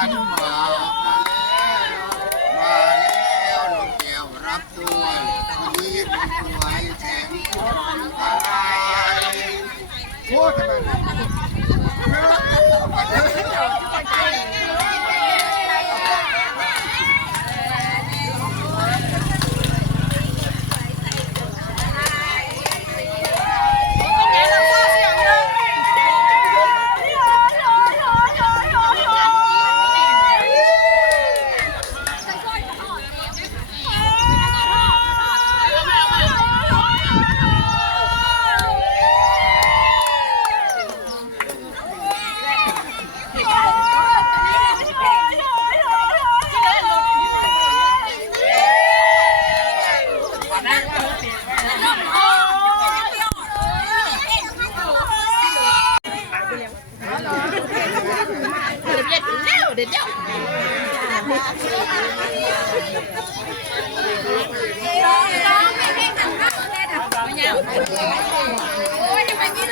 ันมามาแล้วมาแล้วนกแก้วรับตัววันนี้คนสวยแสงคนอะไรโคตรมัน Ôi, mày nghĩ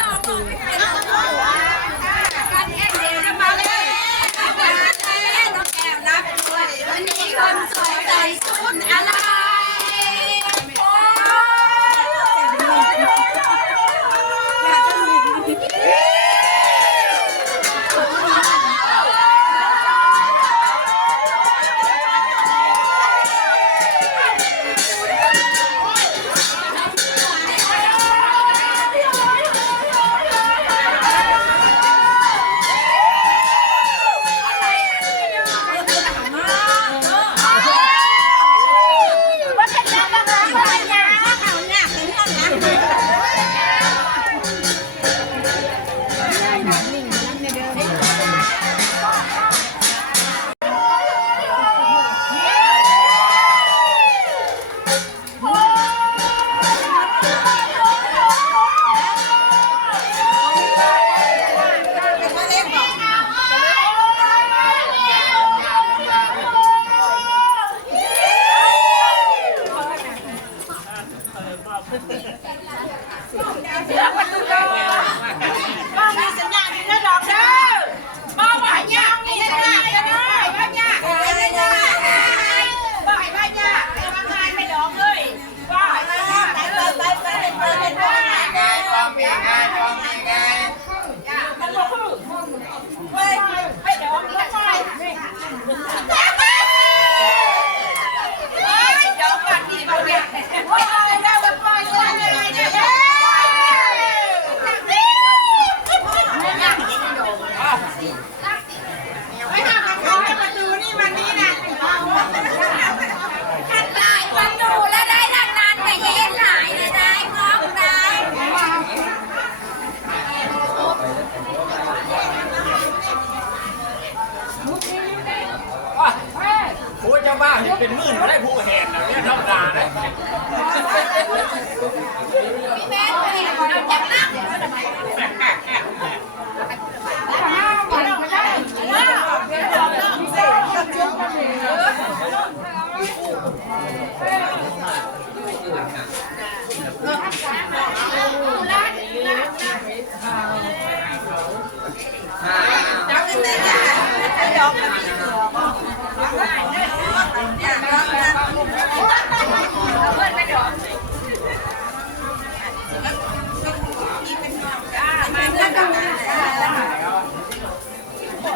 เป็นหมื่นก็ได้ผู้แหนนะเนี่ยธรรมดานะ